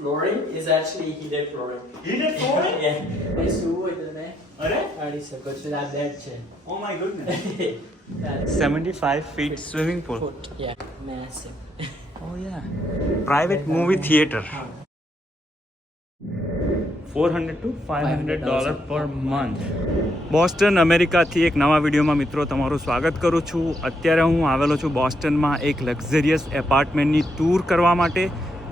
flooring is actually heated flooring. Heated flooring? yeah. એ શું હોય તમે અરે કાઢી શકો છો આ બેડ છે ઓ my goodness That's 75 feet swimming pool. foot. Yeah, massive. Oh yeah. Private movie theater. 400 to 500 dollar પર મંથ બોસ્ટન અમેરિકાથી એક નવા વિડીયોમાં મિત્રો તમારું સ્વાગત કરું છું અત્યારે હું આવેલો છું બોસ્ટનમાં એક લક્ઝરિયસ એપાર્ટમેન્ટની ટૂર કરવા માટે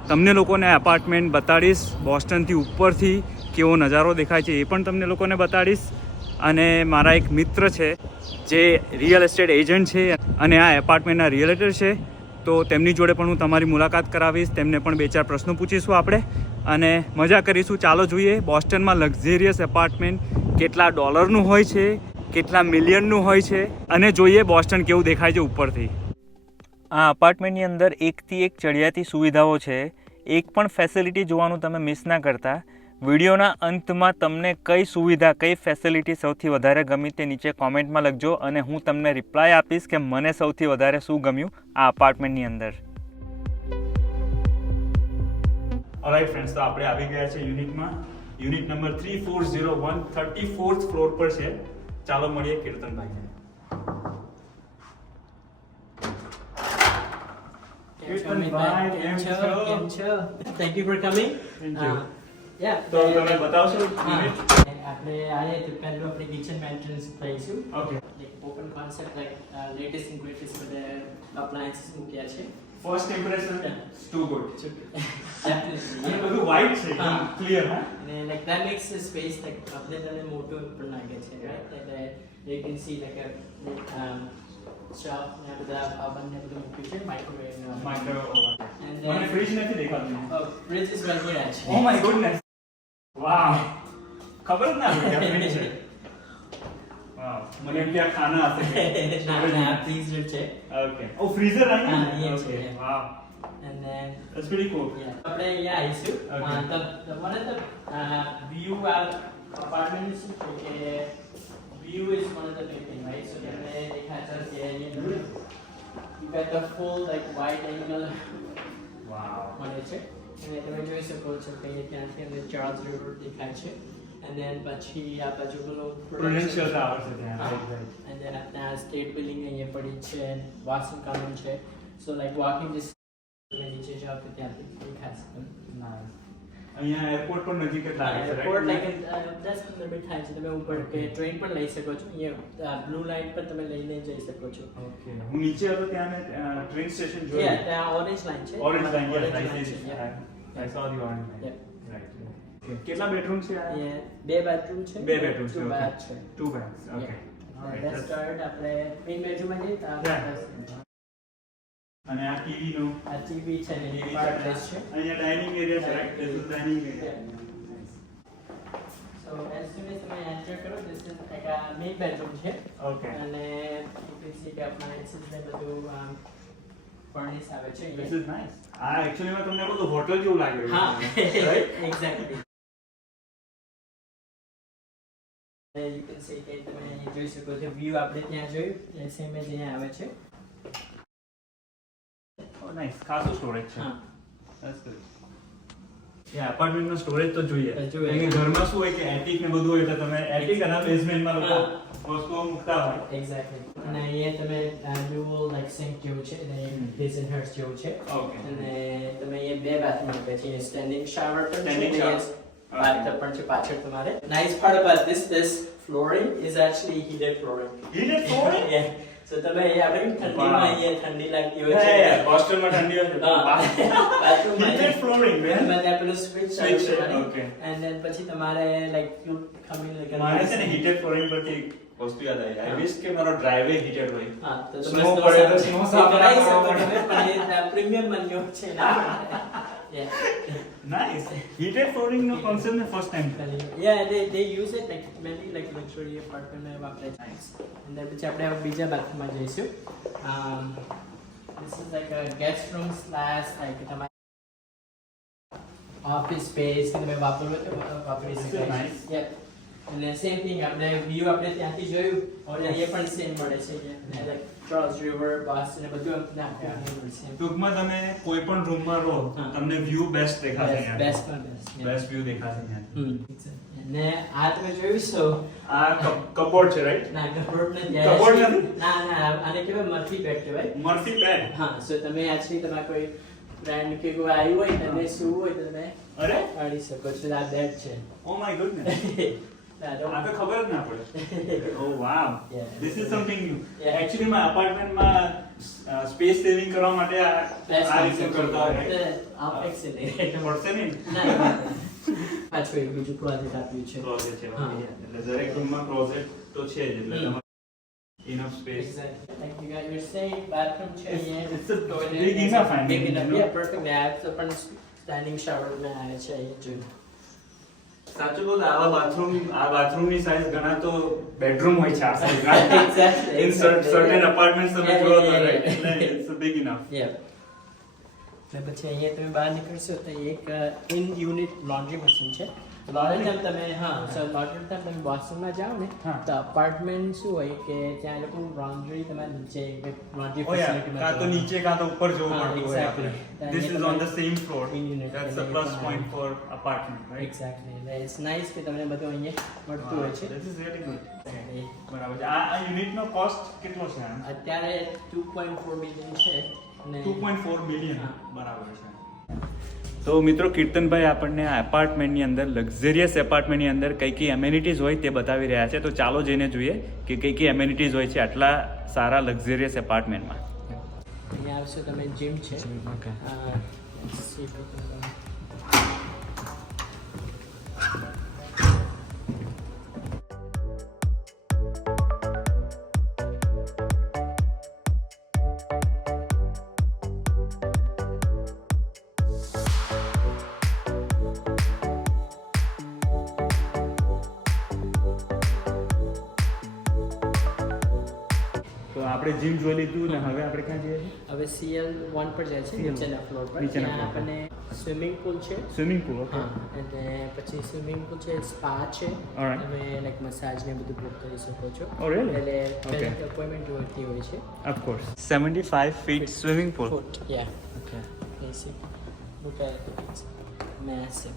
તમને લોકોને એપાર્ટમેન્ટ બતાડીશ બોસ્ટનથી ઉપરથી કેવો નજારો દેખાય છે એ પણ તમને લોકોને બતાડીશ. અને મારા એક મિત્ર છે, જે રિયલ એસ્ટેટ એજન્ટ છે અને આ એપાર્ટમેન્ટના રિયલેટર છે. તો તેમની જોડે પણ હું તમારી મુલાકાત કરાવીશ, તેમને પણ બે ચાર પ્રશ્નો પૂછીશું આપણે. અને મજા કરીશું. ચાલો જોઈએ બોસ્ટનમાં લક્ઝેરિયસ એપાર્ટમેન્ટ કેટલા ડોલરનું હોય છે, કેટલા મિલિયનનું હોય છે. અને જોઈએ બોસ્ટન કેવું દેખાય છે ઉપરથી. આ અપાર્ટમેન્ટની અંદર એકથી એક ચડિયાતી સુવિધાઓ છે. એક પણ ફેસિલિટી જોવાનું તમે મિસ ના કરતા. વિડીયોના અંતમાં તમને કઈ સુવિધા, કઈ ફેસિલિટી સૌથી વધારે ગમી તે નીચે કોમેન્ટમાં લખજો અને હું તમને રિપ્લાય આપીશ કે મને સૌથી વધારે શું ગમ્યું આ અપાર્ટમેન્ટની અંદર. ઓલરાઈટ ફ્રેન્ડ્સ તો આપણે આવી ગયા છે યુનિટમાં unit number three four zero one thirty fourth floor પર છે. ચાલો મળીએ કીર્તનભાઈને કેમ છો અમિતભાઈ? ભાઈ, કેમ કેમ છો? છો? કેમ છો? Thank you for coming. Uh, તો uh, તમે બતાવશો. યુનિટ આપણે પહેલું કિચન મેન્ટેનન્સ થઈશું ઓકે uh, બધા મૂક્યા છે ફર્સ્ટ ઇમ્પ્રેશન ટુ ગુડ અને. બધું છે. ક્લિયર હા અને તને મોટું પણ લાગે છે right એટલે you can see like um, shelf ને આ બધા oven ને બધું મૂક્યું છે microwave ને oven. માઇક્રો And મને then ફ્રીજ નથી દેખાતું oh, fridge is right here actually. Oh my goodness wow ખબર જ ના પડી કે આ ફ્રીજ છે વાવ મને એમ કે આ ખાના હશે ના ના આ freezer છે ઓકે ઓ ફ્રીઝર હા, આવી એ છે. Okay wow and then that's pretty cool Yeah. આપણે અહીંયા આવીશું. Uh, uh, is કે view is one of the big things, right? So the minute it catches the alien root, you get the full like wide angle. wow. monitor. And then the window is supposed to be dancing with Charles River Dikachi. And then Bachi Apajugulo Prudential Towers again. And then at now state building and Yapadiche, Watson Common So like walking this and each job with the application. અહીંયા airport પણ નજીક જ લાગે છે airport? Like દસ પંદર minute થાય છે. તમે ઉપર કે ટ્રેન પણ લઈ શકો છો. અહીંયા બ્લુ લાઇન પર તમે લઈને જઈ શકો છો. ઓકે હું નીચે હતો ત્યાં મેં ટ્રેન સ્ટેશન જોયું. ત્યાં ઓરેન્જ લાઇન છે. Orange line I see the orange right કેટલા બેડરૂમ છે આ? બે બેડરૂમ છે. બે બેડરૂમ છે ઓકે ટુ બેડ્સ ઓકે આપણે મેઇન બેડરૂમમાં જઈએ તો Yeah. આપણે અને આ ટીવી નો. આ ટીવી છે ને ટીવી fireplace છે. અહીંયા ડાઇનિંગ એરિયા છે right this is dining area so as soon as તમે એન્ટર કરો ધીસ ઇઝ એક a main bedroom છે. ઓકે અને યુ કેન સી કે appliances ને બધું ફર્નિશ આવે છે ધીસ ઇઝ નાઇસ આ એક્ચ્યુઅલી માં તમને બધું હોટલ જેવું લાગે હા right exactly you can see કે તમે અહીં જોઈ શકો છો વ્યૂ આપણે ત્યાં જોયું એ સેમ જ અહીંયા આવે છે. ઓ નાઇસ ખાસું સ્ટોરેજ છે હા ધેટ્સ ગુડ એ એપાર્ટમેન્ટ નો સ્ટોરેજ તો જોઈએ એ જોઈએ. કારણ કે ઘરમાં શું હોય કે એટિક ને બધું હોય એટલે તમે એટિક અને બેઝમેન્ટમાં લોકો વસ્તુઓ મૂકતા હોય એક્ઝેક્ટલી અને અહીંયા તમે ડ્યુઅલ લાઈક સિંક જેવું છે અને હમ. બેઝન હર્સ જેવું છે ઓકે અને તમે અહીંયા બે બાથરૂમ આપે છે અહીંયા સ્ટેન્ડિંગ શાવર પણ Standing છે shower. બાથટબ પણ છે પાછળ તમારે nice part about this this flooring is actually heated flooring. Heated flooring? yeah. So તમે અહીંયા આપણે ઠંડીમાં અહીંયા ઠંડી લાગતી હોય છે. હોસ્ટેલમાં ઠંડી હોય છે. તો હા. બા- બાથરૂમમાં Heated flooring, man. એમાં ત્યાં પેલું switch switch okay and then પછી તમારે લાઈક યુ in like મારે છે ને હીટેડ ફ્લોરિંગ પરથી વસ્તુ યાદ આવી. આઈ વિશ કે મારો ડ્રાઈવે હીટેડ હોય. હા તો snow પડે તો સ્નો સાફ કરાવી શકો તમે, પણ એ પ્રીમિયમ બન્યો છે ના. Yeah. Nice Heated flooring no concern the first time. Yeah, they, they use it like mainly like luxury apartment માં વાપરે છે. And then પછી આપણે બીજા બાથરૂમમાં જઈશું. Um, this is like a guest room slash like તમારે office space કે તમે વાપરવું તો વાપરી શકાય. nice. Yeah. અને સેમ થિંગ આપણે વ્યૂ આપણે ત્યાંથી જોયું અને અહીંયા પણ સેમ મળે છે કે ચાર્લ્સ રિવર બસ ને બધું આપણે ટૂંકમાં તમે કોઈ પણ રૂમમાં રહો તમને વ્યૂ બેસ્ટ દેખાશે બેસ્ટ બેસ્ટ પણ બેસ્ટ બેસ્ટ વ્યૂ દેખાશે અહીંયા. ને આ તમે જોયું છો? આ કબોર્ડ છે રાઈટ ના કબોર્ડ ને નથી? ના ના આને કહેવાય મર્ફી બેડ કહેવાય. મર્ફી બેડ હા સો તમે actually તમારા કોઈ ફ્રેન્ડ કે કોઈ આવ્યું હોય તમે શું હોય તમે અરે? કાઢી શકો છો. આ બેડ છે. ઓ માય ગુડનેસ ના, આ don't- તો ખબર જ ના પડે oh wow Yeah. This is something new Yeah. Actually માં અપાર્ટમેન્ટમાં સ્પેસ સેવિંગ કરવા માટે આ Best આ રીતે concept કરતા છે. હોય I'll fix it. પડશે નહીં ના, ના, ના. પાછું એક બીજું closet આપ્યું છે ક્લોઝેટ છે હા. એટલે દરેક રૂમમાં ક્લોઝેટ તો છે જ એટલે હમ. તમારે enough space Exactly. Like you got your sink, bathroom છે It's- અહીંયા. it's a toilet, big it's enough, I mean, big enough. you know. Yeah, perfect. મેં આ તો પણ standing shower મેં આવે છે અહીંયા જોયું. સાચું કહું આવા બાથરૂમ આ બાથરૂમની સાઈઝ ઘણા તો બેડરૂમ હોય છે આ સાઈઝ ઇન સર્ટેન અપાર્ટમેન્ટ્સ તમે જોવો તો એટલે ઇટ્સ બિગ ઇનફ Yeah. ને પછી અહીંયા તમે બહાર નીકળશો તો એક ઇન યુનિટ લોન્ડ્રી મશીન છે. લોન્ડ્રી તમે હા સર લોન્ડ્રી ટાઈમ તમે બોસ્ટનમાં જાઓ ને તો અપાર્ટમેન્ટ શું હોય કે ત્યાં લોકો લોન્ડ્રી તમારે નીચે લોન્ડ્રી ફેસિલિટી કાં તો નીચે કાં તો ઉપર જવું પડતું હોય floor. In unit. That's the એટલે plus એ point પણ for apartment, right? Exactly it's nice કે તમને બધું અહીંયા મળતું હોય છે. ધીસ ઇઝ really ગુડ બરાબર છે. આ યુનિટનો કોસ્ટ કેટલો છે અત્યારે ટુ પોઈન્ટ ફોર મિલિયન છે. અને 2.4 મિલિયન હા. બરાબર છે. તો મિત્રો કીર્તનભાઈ આપણને આ એપાર્ટમેન્ટની અંદર લક્ઝરિયસ એપાર્ટમેન્ટની અંદર કઈ કઈ એમ્યુનિટીઝ હોય તે બતાવી રહ્યા છે. તો ચાલો જઈને જોઈએ કે કઈ કઈ એમ્યુનિટીઝ હોય છે આટલા સારા લક્ઝરિયસ એપાર્ટમેન્ટમાં અહીંયા આવશે તમે જીમ છે. આપણે જીમ જોઈ લીધું ને હવે આપણે ક્યાં જઈએ છીએ? હવે સીએલ વન પર જાય છે નીચેના ફ્લોર પર. નીચેના ફ્લોર આપણને સ્વિમિંગ પુલ છે. સ્વિમિંગ પુલ હા અને પછી સ્વિમિંગ પુલ છે સ્પા છે. તમે લાઈક મસાજ ને બધું બુક કરી શકો છો. Oh? એટલે. પહેલાં અપોઇન્ટમેન્ટ જોઈતી હોય છે. Of course 75 feet swimming pool yeah okay AC book કરી મેસિવ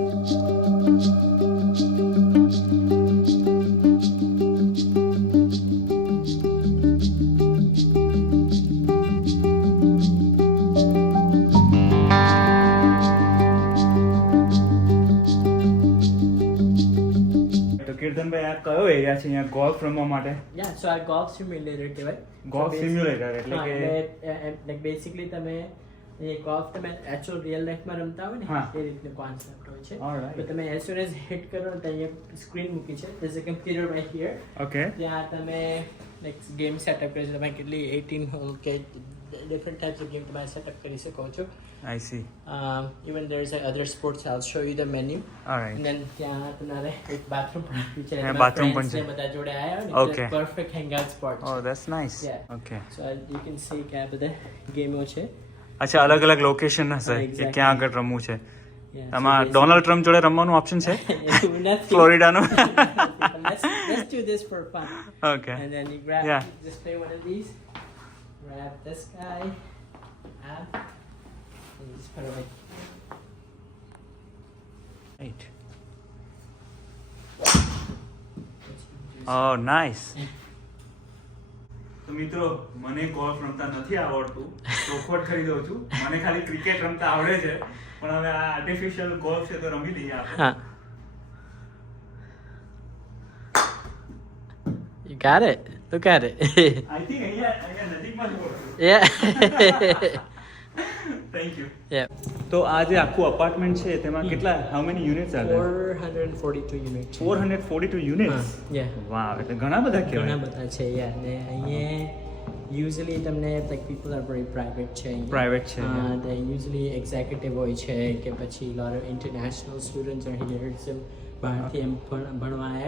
it's massive. કીર્તનભાઈ આ કયો એરિયા છે અહીંયા ગોલ્ફ રમવા માટે yeah so આ golf simulator કહેવાય So simulator એટલે કે- like basically તમે એ golf તમે actual real life માં રમતા હોય ને. એ રીતનો concept હોય છે. તો તમે as soon as hit કરો તો અહીંયા screen મૂકી છે there's a computer right here okay ત્યાં તમે like game setup કરી શકો તમે કેટલી 18 હોલ કે different types of game તમારે setup કરી શકો છો I see um, even there's like other sports I'll show you the menu alright And then ત્યાં તમારે એક bathroom પણ આપ્યું છે bathroom પણ છે. બધા જોડે આવ્યા Okay. એટલે perfect hangout spot oh that's nice Yeah. Okay so you can see કે આ બધા ગેમો છે અચ્છા અલગ અલગ લોકેશન હશે કે. ક્યાં આગળ રમવું છે આમાં ડોનાલ્ડ ટ્રમ્પ જોડે રમવાનું ઓપ્શન છે. ફ્લોરિડાનું let's, do this for fun okay and then you grab Yeah. just play one of these grab this guy add and you just put it like right it's- oh nice તો મિત્રો મને golf રમતા નથી આવડતું ચોખવટ કરી દઉં છું મને ખાલી ક્રિકેટ રમતા આવડે છે પણ હવે આ આર્ટિફિશિયલ ગોલ્ફ છે તો રમી લઈએ આપણે Huh. You got it. Look at it. I think અહીંયા અહીંયા નજીકમાં જ golf yeah. Thank you yeah. તો આ જે આખું અપાર્ટમેન્ટ છે તેમાં કેટલા how many units are there 442 units. 442 units. Wow એટલે ઘણા બધા ઘણા બધા છે યા ને અહીંયા યુઝલી તમને like people are very private છે પ્રાઇવેટ છે, હા યુઝલી એક્ઝિક્યુટિવ હોય છે કે પછી lot international international students are here so બહારથી એમ ભણ- ભણવા આવ્યા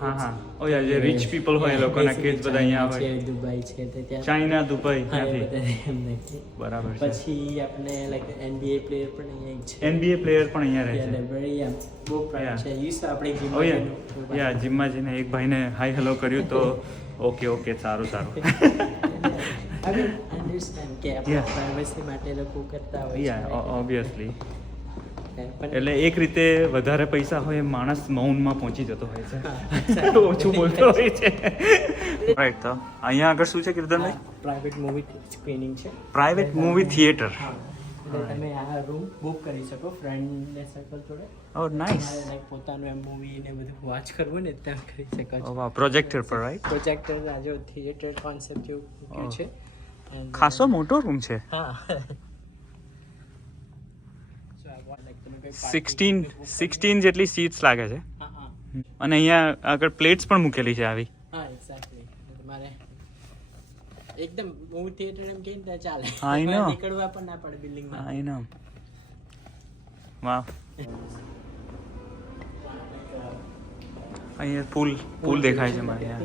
હા હા. ઓ યાર જે રિચ પીપલ હોય એ લોકોના Basically બધા અહીંયા છે દુબઈ છે તે ત્યાં ચાઇના દુબઈ ત્યાંથી. બરાબર છે. પછી આપણે લાઈક એનબીએ પ્લેયર પણ અહીંયા છે. એનબીએ પ્લેયર પણ અહીંયા રહે છે. um, બહુ proud છે. યુસ આપણે ઓ જીમમાં યા જીમમાં જઈને એક ભાઈને હાય હેલો કર્યું તો ઓકે ઓકે સારું સારું. આઈ અન્ડરસ્ટેન્ડ કે આપણે પ્રાઇવસી માટે લોકો કરતા હોય છે. ઓબ્વિયસલી એટલે એક રીતે વધારે પૈસા હોય એ માણસ મૌનમાં પહોંચી જતો હોય છે. ઓછું બોલતો હોય છે. રાઈટ તો અહીંયા આગળ શું છે કીર્તનભાઈ? પ્રાઇવેટ મૂવી સ્ક્રીનિંગ છે. પ્રાઇવેટ મૂવી થિયેટર તમે આ રૂમ બુક કરી શકો ફ્રેન્ડ ને સર્કલ જોડે. ઓર નાઈસ લાઈક પોતાનું એમ મૂવી ને બધું વોચ કરવું ને ત્યાં કરી શકો છો. વાહ પ્રોજેક્ટર પર રાઈટ પ્રોજેક્ટર આજે થિયેટર કોન્સેપ્ટ જેવું Oh. છે. ખાસો મોટો રૂમ છે. હા So, I want, like, તમે કોઈ party સિક્સટીન સિક્સટીન જેટલી સીટ્સ લાગે છે. અને અહીંયા આગળ પ્લેટ્સ પણ મૂકેલી છે આવી. હા એક્ઝેક્ટલી તમારે એકદમ મૂવી થિયેટર એમ ત્યાં ચાલે. આઈ નો નીકળવા પણ ના પડે બિલ્ડિંગમાં આઈ નો વાહ. અહીંયા પુલ પુલ દેખાય છે મારે a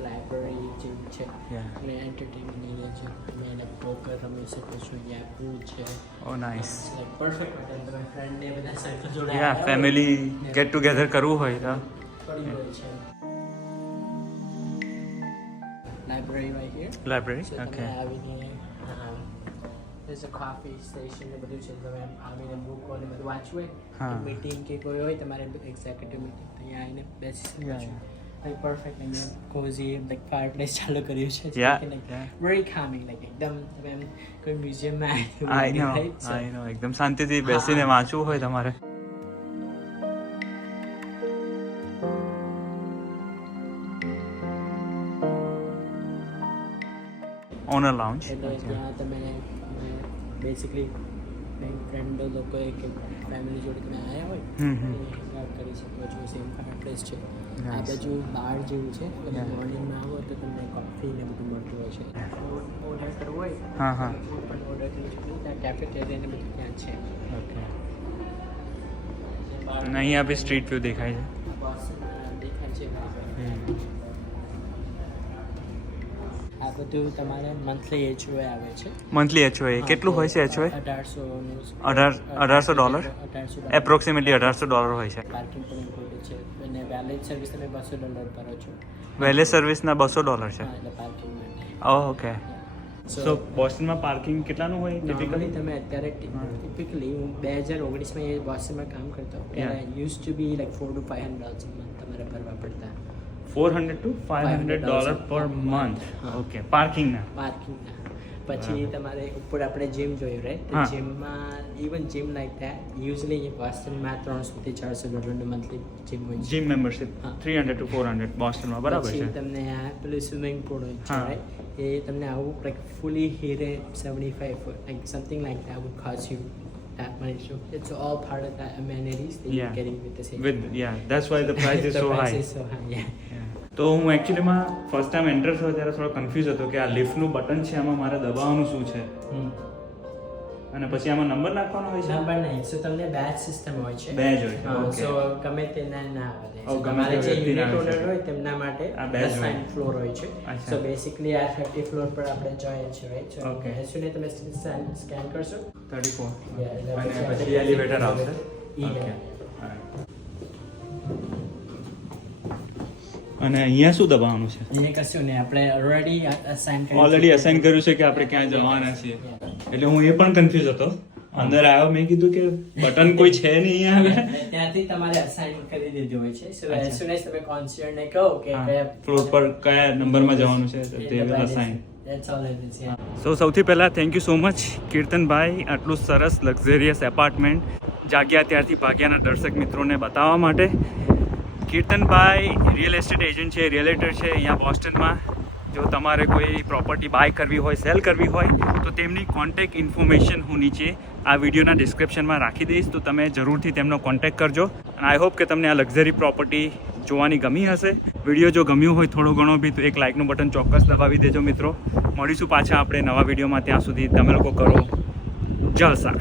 library જેવું છે. અને entertainment area છે તમે એને પોકર રમી શકો છો યા pool છે ઓ નાઇસ like perfect માટે તમે friend ને બધા circle જોડે યા ફેમિલી ગેટ ટુગેધર કરવું હોય તો library right here library okay આવીને there's કોફી સ્ટેશન ને બધું છે તમે આવીને બુક ને બધું વાંચવું હોય. મીટિંગ કે કોઈ હોય તમારે એક્ઝિક્યુટિવ મીટિંગ અહીંયા આવીને બેસી શકો પરફેક્ટ છો. કોઝી cozy like fireplace ચાલુ કર્યું છે. વેરી કામિંગ લાઈક એકદમ તમે એમ કોઈ મ્યુઝિયમમાં આઈ નો આઈ નો એકદમ શાંતિથી બેસીને વાંચવું હોય તમારે. ઓનર લાઉન્જ ત્યાં તમે બેસિકલી ફ્રેન્ડ લોકો કે ફેમિલી જોડે તમે આવ્યા હોય હમ, હમ. એ hangout કરી શકો છો સેમ ફાયરપ્લેસ છે આ Nice. બાજુ બાર જેવું છે Yeah. મોર્નિંગમાં આવો તો તમને કોફી ને બધું મળતું હોય છે ઓર્ડર કરવું હોય હા હા food પણ ઓર્ડર કરી શકો ત્યાં કેફેટેરિયા ને બધું ત્યાં છે ઓકે અને અહીંયા બી સ્ટ્રીટ વ્યૂ દેખાય છે Boston, અ, દેખાય છે હમ. આ બધું તમારે મંથલી એચઓએ આવે છે. મંથલી એચઓએ કેટલું હોય છે એચઓએ અઢારસોનું અઢાર- અઢારસો ડોલર? અઢારસો એપ્રોક્સિમેટલી અઢારસો ડોલર હોય છે. પાર્કિંગ પણ ઇન્ક્લુડેડ છે. અને વેલેજ સર્વિસ તમે બસો ડોલર ભરો છો. વેલે સર્વિસના બસો ડોલર છે. એટલે પાર્કિંગ માટે. ઓકે સો બોસ્ટનમાં પાર્કિંગ કેટલાનું હોય ટિપિકલી તમે અત્યારે. ટિપિકલી હું. બે હજાર ઓગણીસમાં એ બોસ્ટનમાં કામ કરતો હતો. Used to be like four to five hundred તમારે ભરવા પડતા. Four hundred to five hundred dollar પર મંથ. ઓકે પાર્કિંગના પાર્કિંગના પછી તમારે ઉપર આપણે જીમ જોયું રહે. જીમમાં ઇવન જીમ લાઈક ત્યાં યુઝલી બોસ્ટનમાં ત્રણસોથી ચારસો ડોલરનું મંથલી જીમ હોય gym membership three hundred to four hundred બોસ્ટનમાં બરાબર છે? તમને આ પેલું સ્વિમિંગ પુલ હોય? એ તમને આવું like fully here seventy five like something like that આવું ખાસ you that much it's all part of the amenities that Yeah. you're getting with the same with yeah that's why the price is the so price high is so high yeah તો હું એકચ્યુઅલીમાં first time enter થયો ત્યારે થોડો confuse હતો કે આ લિફ્ટનું button છે આમાં મારે દબાવવાનું શું છે અને પછી આમાં નંબર નાખવાનો હોય છે? નંબર નહીં સો તમને બેચ સિસ્ટમ હોય છે. બેચ હોય હા, okay. ગમે તેના ના આવે Oh, તમારે જે યુનિટ ઓનર હોય તેમના માટે આ બેચ. ફ્લોર હોય. છે. સો બેસિકલી આ 30 ફ્લોર પર આપણે જોઈએ છે રાઈટ સો ઓકે soon તમે સ્કેન કરશો? થર્ટી ફોર Yeah, એટલે અને પછી એલિવેટર આવશે. ઓકે અને અહીંયા શું દબાવવાનું છે? અહીંયા કશું નહીં. આપણે ઓલરેડી અસાઇન કરી ઓલરેડી અસાઇન કર્યું છે કે આપણે ક્યાં જવાના છીએ. એટલે હું એ પણ કન્ફ્યુઝ હતો. અંદર આવ્યો મેં કીધું કે બટન કોઈ છે નહીં અહીંયા આગળ. ત્યાંથી તમારે અસાઇન કરી દીધું હોય છે. સો તમે કોન્સિયર ને કહો કે કયા ફ્લોર પર કયા નંબરમાં જવાનું છે તે અસાઇન સો સૌથી પહેલાં thank you so much Kirtanbhai આટલું સરસ લક્ઝરિયસ એપાર્ટમેન્ટ જાગ્યા ત્યારથી ભાગ્યાના દર્શક મિત્રોને બતાવવા માટે. કીર્તનભાઈ રિયલ એસ્ટેટ એજન્ટ છે રિયલેટર છે, અહીંયા બોસ્ટનમાં જો તમારે કોઈ પ્રોપર્ટી બાય કરવી હોય સેલ કરવી હોય, તો તેમની કોન્ટેક ઇન્ફોર્મેશન હું નીચે આ વિડીયોના ડિસ્ક્રિપ્શનમાં રાખી દઈશ. તો તમે જરૂરથી તેમનો કોન્ટેક કરજો. અને આઈ હોપ કે તમને આ લક્ઝરી પ્રોપર્ટી જોવાની ગમી હશે. વીડિયો જો ગમ્યું હોય થોડો ઘણો બી, તો એક લાઇકનું બટન ચોક્કસ દબાવી દેજો મિત્રો. મળીશું પાછા આપણે નવા વિડીયોમાં ત્યાં સુધી તમે લોકો કરો જલસા.